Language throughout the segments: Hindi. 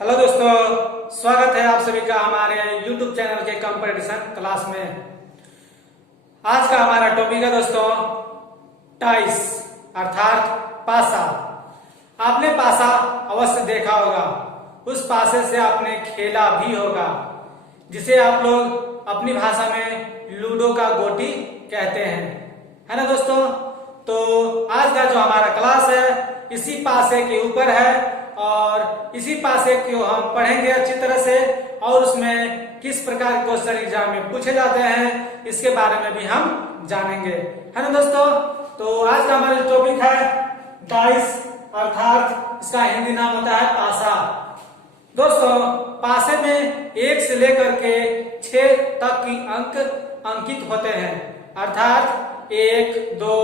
हेलो दोस्तों, स्वागत है आप सभी का हमारे YouTube चैनल के कंपटीशन क्लास में। आज का हमारा टॉपिक है दोस्तों टाइस अर्थात पासा। आपने पासा अवश्य देखा होगा, उस पासे से आपने खेला भी होगा, जिसे आप लोग अपनी भाषा में लूडो का गोटी कहते हैं, है ना दोस्तों। तो आज का जो हमारा क्लास है इसी पासे के ऊपर है और इसी पासे को हम पढ़ेंगे अच्छी तरह से, और उसमें किस प्रकार के क्वेश्चन एग्जाम में पूछे जाते हैं इसके बारे में भी हम जानेंगे, है ना दोस्तों। तो आज का हमारा टॉपिक है डाइस अर्थात इसका हिंदी नाम होता है पासा। दोस्तों, पासे में 1 से लेकर के 6 तक की अंक अंकित होते हैं, अर्थात 1, 2,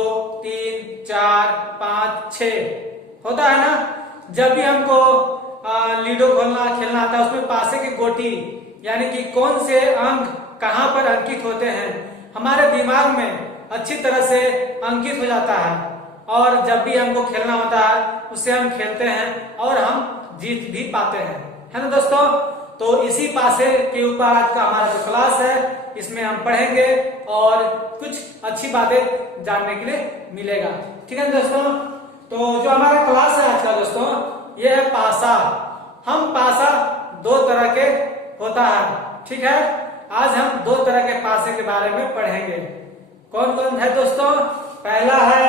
3, 4, 5, 6 होता है ना। जब भी हमको लूडो खेलना आता है, उसमें पासे की गोटी यानी कि कौन से अंक कहां पर अंकित होते हैं हमारे दिमाग में अच्छी तरह से अंकित हो जाता है, और जब भी हमको खेलना होता है उससे हम खेलते हैं और हम जीत भी पाते हैं, है ना दोस्तों। तो इसी पासे के ऊपर आज का हमारा जो क्लास है इसमें हम पढ़ेंगे और कुछ अच्छी बातें जानने के लिए मिलेगा, ठीक है दोस्तों। तो जो हमारा क्लास है आज का दोस्तों, ये है पासा। हम पासा 2 तरह के होता है, ठीक है। आज हम 2 तरह के पासे के बारे में पढ़ेंगे। कौन कौन है दोस्तों? पहला है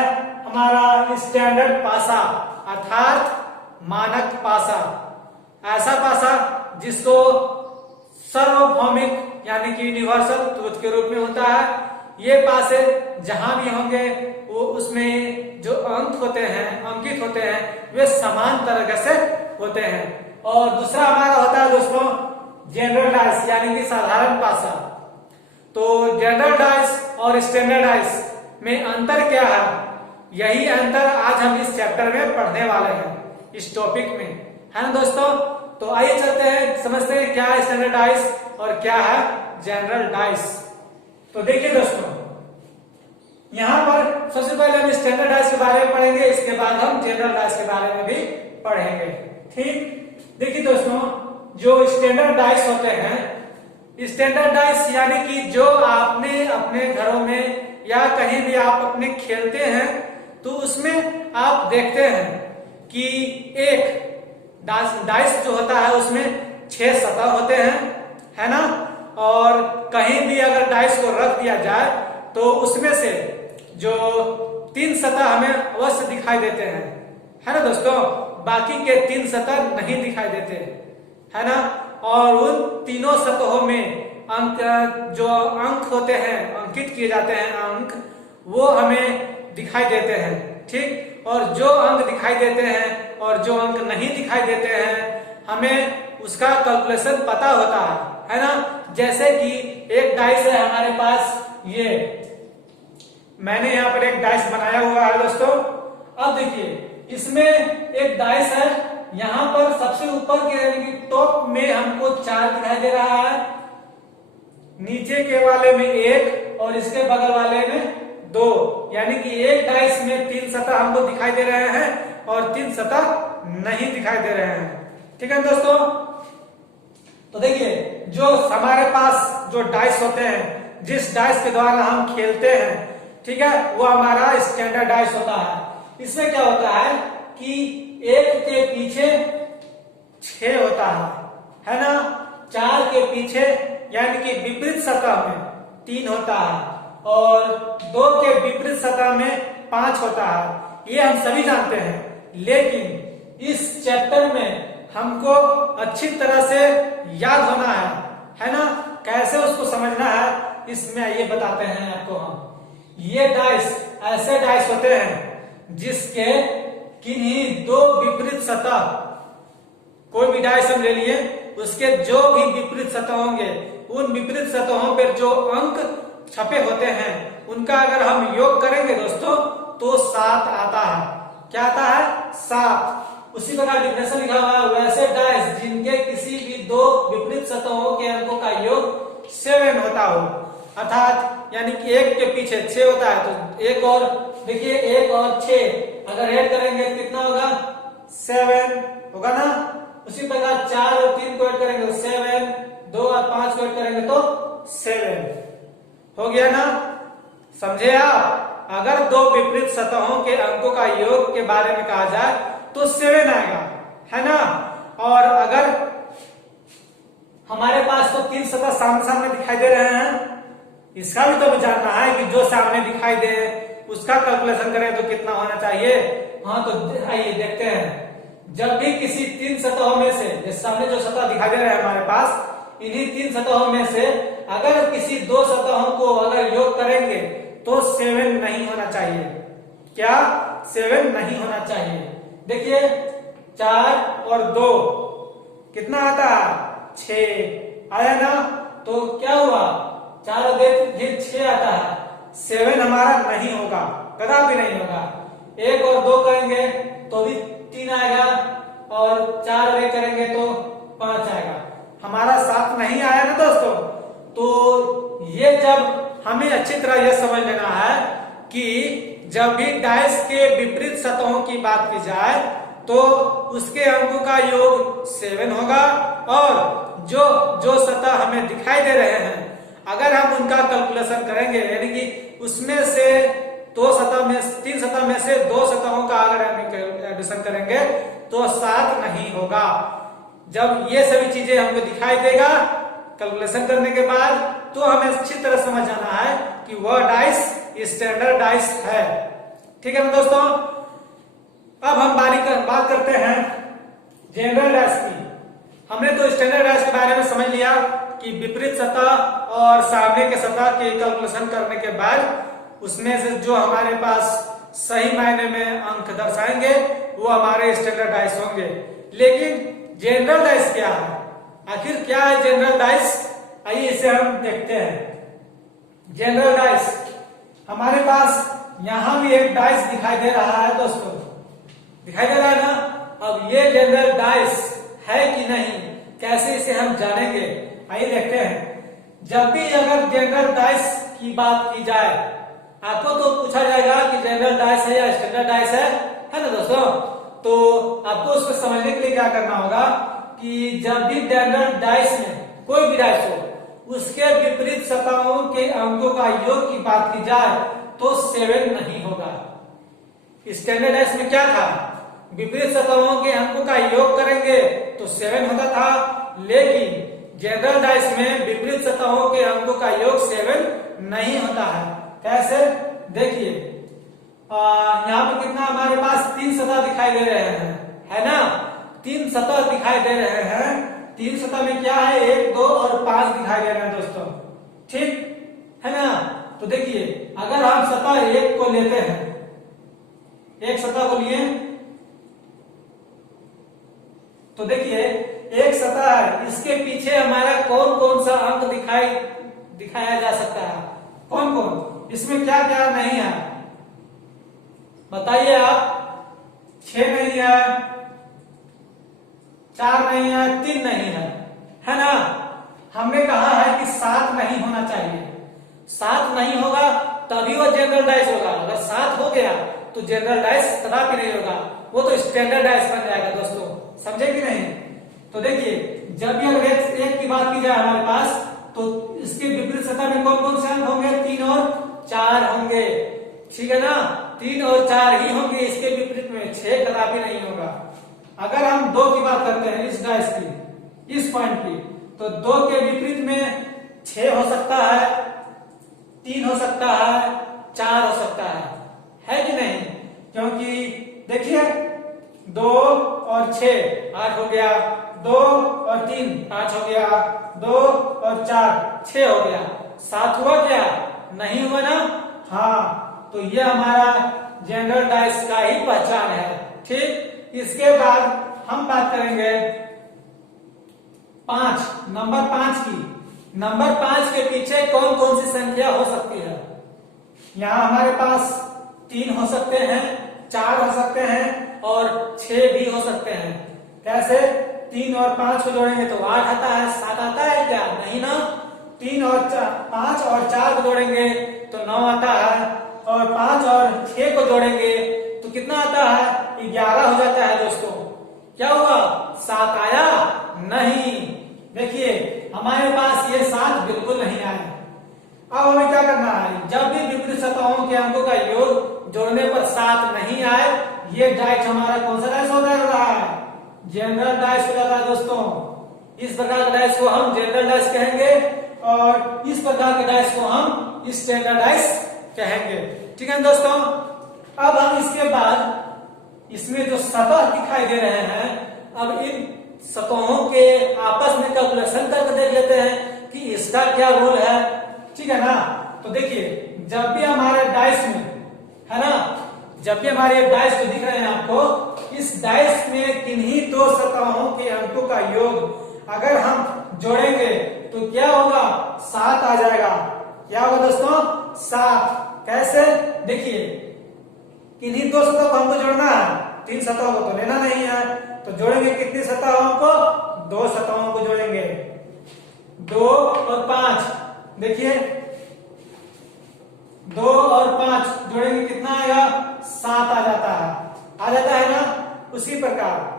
हमारा स्टैंडर्ड पासा अर्थात मानक पासा, ऐसा पासा जिसको सार्वभौमिक यानी कि यूनिवर्सल ट्रुथ के रूप में होता है। ये पासे जहां भी होंगे वो उसमें जो अंक होते हैं अंकित होते हैं वे समान तरीके से होते हैं। और दूसरा हमारा होता है दोस्तों जनरल डाइस यानी कि साधारण पासा। तो जनरल डाइस और स्टैंडर्ड डाइस में अंतर क्या है, यही अंतर आज हम इस चैप्टर में पढ़ने वाले हैं, इस टॉपिक में, है ना दोस्तों। तो आइए चलते हैं, समझते हैं क्या है स्टैंडर्ड डाइस और क्या है जनरल डाइस। तो देखिए दोस्तों, यहाँ पर सबसे पहले हम स्टैंडर्ड डाइस के बारे में पढ़ेंगे, इसके बाद हम जनरल डाइस के बारे में भी पढ़ेंगे, ठीक। देखिए दोस्तों, जो स्टैंडर्ड डाइस होते हैं, स्टैंडर्ड डाइस यानी कि जो आपने अपने घरों में या कहीं भी आप अपने खेलते हैं तो उसमें आप देखते हैं कि एक डाइस जो होता है उसमें 6 सतह होते हैं, है ना। और कहीं भी अगर डाइस को रख दिया जाए तो उसमें से जो 3 सतह हमें अवश्य दिखाई देते हैं, है ना दोस्तों। बाकी के 3 सतह नहीं दिखाई देते, है ना। और उन तीनों सतहों में अंक जो अंक होते हैं अंकित किए जाते हैं अंक, वो हमें दिखाई देते हैं, ठीक। और जो अंक दिखाई देते हैं और जो अंक नहीं दिखाई देते हैं हमें उसका कैलकुलेशन पता होता है ना। जैसे कि एक डाइस है हमारे पास, ये मैंने यहाँ पर एक डाइस बनाया हुआ है दोस्तों। अब देखिए इसमें एक डाइस है, यहाँ पर सबसे ऊपर के यानी कि टॉप में हमको 4 दिखाई दे रहा है, नीचे के वाले में 1 और इसके बगल वाले में 2, यानी कि एक डाइस में 3 सतह हमको दिखाई दे रहे हैं और 3 सतह नहीं दिखाई दे रहे हैं, ठीक है दोस्तों। तो देखिए जो हमारे पास जो डाइस होते हैं, जिस डाइस के द्वारा हम खेलते हैं, ठीक है, वो हमारा स्टैंडर्ड डाइस होता है। इसमें क्या होता है कि 1 के पीछे 6 होता है ना। 4 के पीछे यानी कि विपरीत सतह में 3 होता है और 2 के विपरीत सतह में 5 होता है। ये हम सभी जानते हैं, लेकिन इस चैप्टर में हमको अच्छी तरह से याद होना है ना। कैसे उसको समझना है इसमें ये बताते हैं आपको हम। ये डाइस ऐसे डाइस होते हैं जिसके किन्हीं 2 विपरीत सतह, कोई भी डाइस हम ले लिए, उसके जो भी विपरीत सतह होंगे उन विपरीत सतहों पर जो अंक छपे होते हैं उनका अगर हम योग करेंगे दोस्तों तो 7 आता है। क्या आता है? 7। उसी प्रकार डिफिनेशन लिखा हुआ है, वैसे डाइस जिनके किसी भी 2 विपरीत सतहों के अंकों का योग 7 होता हो, अर्थात यानी कि 1 के पीछे 6 होता है तो 1 और देखिए 1 और 6 अगर ऐड करेंगे तो कितना होगा? 7 होगा ना। उसी प्रकार 4 और 3 को ऐड करेंगे तो 7, 2 और 5 को ऐड करेंगे तो 7 हो गया ना। समझे आप? अगर दो विपरीत सतहों के अंकों का योग के बारे में कहा जाए तो 7 आएगा, है ना। और अगर हमारे पास तो 3 सतह सामने सामने दिखाई दे रहे हैं, इसका भी तो हमें जानना है कि जो सामने दिखाई दे उसका कैलकुलेशन करें तो कितना होना चाहिए। हाँ, तो आइए देखते हैं। जब भी किसी 3 सतहों में से, सामने जो सतह दिखाई दे रहे हैं हमारे पास, इन्हीं 3 सतहों में से अगर किसी 2 सतहों को अगर योग करेंगे तो 7 नहीं होना चाहिए। क्या 7 नहीं होना चाहिए? देखिए 4 और 2 कितना आता है? 6 आया ना। तो क्या हुआ? 4 और 2 6 आता है। 7 हमारा नहीं होगा, कदापि नहीं होगा। 1 और 2 करेंगे तो भी 3 आएगा, और 4 और 1 करेंगे तो 5 आएगा। हमारा 7 नहीं आया ना दोस्तों। तो ये जब हमें अच्छी तरह यह समझ लेना है कि जब भी डाइस के विपरीत सतहों की बात की जाए तो उसके अंकों का योग 7 होगा, और जो जो सतह हमें दिखाई दे रहे हैं अगर हम उनका कैलकुलेशन करेंगे, यानी कि उसमें से 3 सतह में से 2 सतहों का अगर हम एडिशन करेंगे तो 7 नहीं होगा। जब ये सभी चीजें हमको दिखाई देगा कैलकुलेशन करने के बाद, तो हमें अच्छी तरह समझ जाना है कि वह डाइस स्टैंडर्ड डाइस है। ठीक है ना दोस्तों। अब हम बात करते हैं जनरल डाइस की। हमने तो स्टैंडर्ड डाइस के बारे में समझ लिया कि विपरीत सतह और सामने के सतह के कैलकुलेशन करने के बाद उसमें से जो हमारे पास सही मायने में अंक दर्शाएंगे वो हमारे स्टैंडर्ड डाइस होंगे। लेकिन जनरल डाइस क्या है? आखिर क्या है जनरल डाइस? आइए इसे हम देखते हैं। जनरल डाइस, हमारे पास यहां भी एक डाइस दिखाई दे रहा है दोस्तों, दिखाई दे रहा है ना। अब ये जनरल डाइस है कि नहीं, कैसे इसे हम जानेंगे? आइए देखते हैं। जब भी अगर जनरल डाइस की बात की जाए, आपको तो पूछा जाएगा कि जनरल डाइस है या स्टैंडर्ड डाइस है ना दोस्तों। तो आपको उसको समझने के लिए क्या करना होगा कि जब भी जनरल डाइस में कोई भी डाइस हो, उसके विपरीत सतहों के अंकों का योग की बात की जाए तो 7 नहीं होगा। स्टैंडर्ड डाइस में क्या था? विपरीत सतहों के अंकों का योग करेंगे तो 7 होता था, लेकिन जनरल डाइस में विपरीत सतहों के अंकों का योग 7 नहीं होता है। कैसे? देखिए यहाँ पे कितना हमारे पास 3 सतह दिखाई दे रहे हैं, है ना। 3 सतह दिखाई दे रहे हैं। 3 सतह में क्या है? 1, 2 और 5 दिखाई दे रहे हैं दोस्तों, ठीक है ना। तो देखिए अगर हम सतह 1 को लेते हैं, एक सतह को लिए तो देखिए एक सतह है, इसके पीछे हमारा कौन कौन सा अंक दिखाया जा सकता है? कौन कौन? इसमें क्या क्या नहीं है बताइए आप। 6 नहीं है, 4 नहीं है, 3 नहीं है ना। हमने कहा है कि 7 नहीं होना चाहिए। 7 नहीं होगा तभी वो जनरल डाइस होगा। अगर 7 हो गया तो जनरल डाइस कदापि नहीं होगा, वो तो स्टैंडर्ड डाइस बन जाएगा दोस्तों। समझे कि नहीं? तो देखिए जब भी अगर एक की बात की जाए हमारे पास, तो इसके विपरीत सतह में कौन कौन से अंक होंगे? 3 और 4 होंगे, ठीक है ना। 3 और 4 ही होंगे, इसके विपरीत में 6 कदापि नहीं होगा। अगर हम 2 की बात करते हैं, इस डाइस की, इस पॉइंट की, तो 2 के विपरीत में 6 हो सकता है, 3 हो सकता है, 4 हो सकता है कि नहीं? क्योंकि देखिए 2 और 6 8 हो गया, 2 और 3 5 हो गया, 2 और 4 6 हो गया, 7 हुआ क्या? नहीं हुआ ना। हाँ, तो ये हमारा जनरल डाइस का ही पहचान है, ठीक। इसके बाद हम बात करेंगे 5, नंबर 5 की। नंबर 5 के पीछे कौन कौन सी संख्या हो सकती है? यहाँ हमारे पास 3 हो सकते हैं, 4 हो सकते हैं और 6 भी हो सकते हैं। कैसे? 3 और 5 को जोड़ेंगे तो 8 आता है, 7 आता है क्या? नहीं ना। 3 और 5 और 4 को जोड़ेंगे तो 9 आता है, और 5 और 6 को जोड़ेंगे तो कितना आता है? 11 हो जाता है दोस्तों। क्या हुआ? 7 आया? हमारे पास ये 7 बिल्कुल नहीं आए। अब हमें क्या करना है, जब भी विपरीत सतहों के अंकों का योग जोड़ने पर 7 नहीं आए, ये डाइस हमारा कौन सा डाइस हो रहा है, जनरल डाइस हो जाता है दोस्तों। इस प्रकार के डाइस को हम जनरल डाइस कहेंगे और इस प्रकार के डाइस को हम स्टैंडर्ड डाइस कहेंगे। ठीक है दोस्तों। अब हम इसके बाद इसमें जो सतह दिखाई दे रहे हैं, अब इन सतहों के आपस में कैलकुलेशन करके देख लेते हैं कि इसका क्या रोल है। ठीक है ना। तो देखिए, जब भी हमारे डाइस में है ना, जब भी हमारे डाइस जो दिख रहे हैं आपको, इस डाइस में किन्हीं दो सतहों के अंकों का योग अगर हम जोड़ेंगे तो क्या होगा, 7 आ जाएगा। क्या होगा दोस्तों, 7। कैसे, देखिए, किन्हीं दो सतहों को हमको जोड़ना है, 3 सतहों को तो लेना नहीं है, तो जोड़ेंगे कितनी सतहों को, 2 सतहों को जोड़ेंगे, 2 और 5। देखिए 2 और 5 जोड़ेंगे कितना आएगा, 7 आ जाता है ना। उसी प्रकार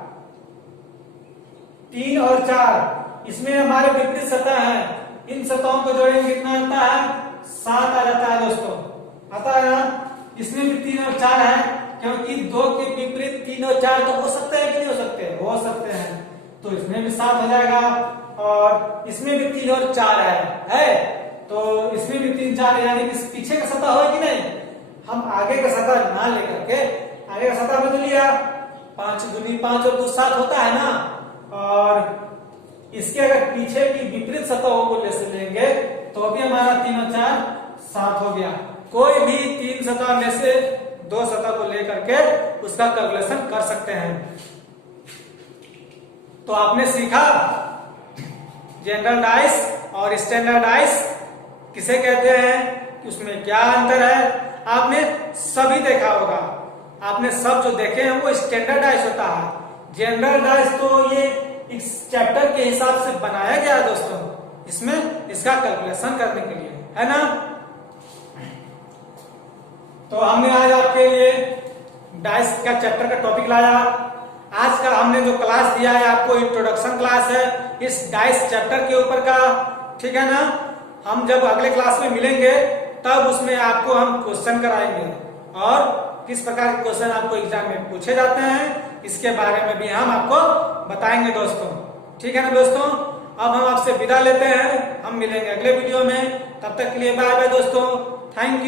3 और 4, इसमें हमारे विपरीत सतह है, इन सतहों को जोड़ेंगे कितना आता है, 7 आ जाता है दोस्तों, आता है ना। इसमें भी 3 और 4 है, क्योंकि 2 के विपरीत 3 और 4 तो हो सकते हैं कि नहीं हो सकते, हो सकते हैं, तो इसमें भी 7 हो जाएगा। और इसमें भी 3 और 4 है तो इसमें भी 3 4, यानी कि पीछे का सतह हो कि नहीं, हम आगे का सतह ना लेकर के आगे का सतह में तो लिया, 5 दूनी 5 और 2 7 होता है ना। और इसके अगर पीछे की विपरीत सतहों को लेंगे तो भी हमारा 3 और 4 7 हो गया। कोई भी 3 सतह में से 2 सतह को लेकर के उसका कैलकुलेशन कर सकते हैं। तो आपने सीखा जनरल डाइस और स्टैंडर्ड डाइस किसे कहते हैं, कि उसमें क्या अंतर है, आपने सभी देखा होगा। आपने सब जो देखे हैं वो स्टैंडर्ड डाइस होता है। जनरल डाइस तो ये इस चैप्टर के हिसाब से बनाया गया है दोस्तों, इसमें इसका कैलकुलेशन करने के लिए, है ना। तो हमने आज आपके लिए डाइस का चैप्टर का टॉपिक लाया। आज का हमने जो क्लास दिया है आपको, इंट्रोडक्शन क्लास है इस डाइस चैप्टर के ऊपर का। ठीक है ना। हम जब अगले क्लास में मिलेंगे तब उसमें आपको हम क्वेश्चन कराएंगे और किस प्रकार के क्वेश्चन आपको एग्जाम में पूछे जाते हैं, इसके बारे में भी हम आपको बताएंगे दोस्तों। ठीक है ना दोस्तों। अब हम आपसे विदा लेते हैं, हम मिलेंगे अगले वीडियो में, तब तक के लिए बाय बाय दोस्तों, थैंक यू।